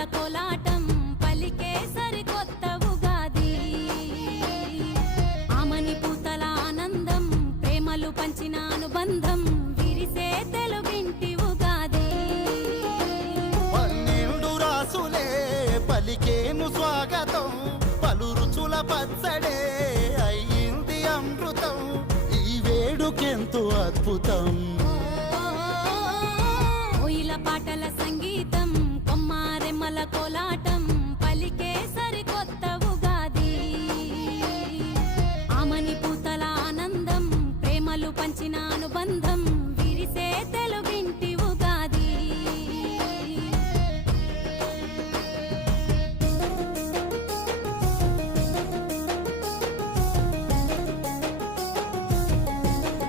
రెమ్మల కోలాటం పలికే సరికొత్త ఉగాది ఆమని పూతల ఆనందం ప్రేమలు పంచిన అనుబంధం విరిసే తెలుగింటి ఉగాది 12 రాసులే పలికేను స్వాగతం పలు రుచుల పచ్చడే అయ్యింది అమృతం ఈ వేడుకెంతో అద్భుతం కోయిల పాటల సంగీతం కొమ్మారెమ్మల కోలాటం పలికే సరికొత్త ఉగాది ఆమని పూతల ఆనందం ప్రేమలు పంచిన అనుబంధం